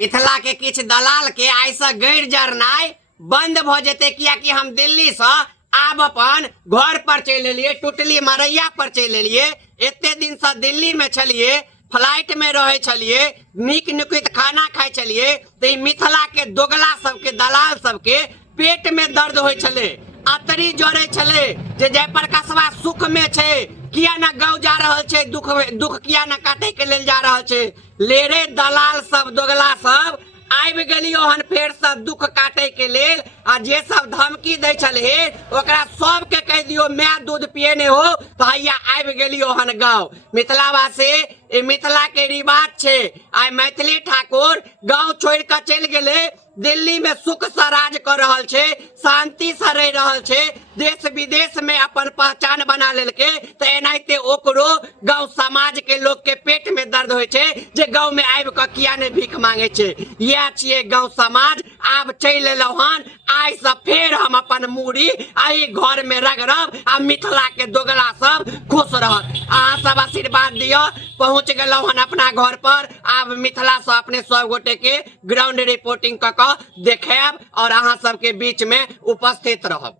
मिथिला के किछ दलाल के आई से गैर जरनाई बंद भ जेते, कियाकि हम दिल्ली से आब अपन घर पर चल एलिए, टुटली मरैया पर चल एलिए। एते दिन से दिल्ली में छलिए, फ्लाइट में रहे छलिए, नीक नुकित खाना खाए छलिए, तो मिथिला के दोगला सबके दलाल सबके पेट में दर्द होय छले, अतरी जोड़े छले जे जयप्रकाशवा सुख में छे, किया ना गाँव जा रहल छे, दुख किया ना काटे के लेल जा रहल छे। लेरे दलाल सब दोगला सब आबि गेलियो हन फेर से दुख काटे के लेल। आ जे सब धमकी दे छले ओकरा सब के कह दियो मैं दूध पिएने हो तो हैया आबि गेलियो हन गाँव। मिथिलावासी ए मिथिला के रिवाज छे, आइ मैथिली ठाकुर गाँव छोड़ के चल गेले, दिल्ली में सुख से राज कर रहल छे, शांति से रह रहल छे, देश विदेश में अपन पहचान बना लेलके। तो एनाहिते ओकरो गाँव समाज के लोग के पेट में दर्द होय छे जे गाँव में आबि के किया ने भीख मांगे छे। यह छिए गाँव समाज। आब चल एलौ हन, आई से फेर हम अपन मूड़ी आई घर में रगड़ब आ मिथिला के दोगला सब खुश रहत। अहाँ सब आशीर्वाद दियो। पहुंच गेलौ हन अपना घर पर। आब मिथिला से अपने सब गोटे के ग्राउंड रिपोर्टिंग क देखेब और अहाँ सबके बीच में उपस्थित रहब।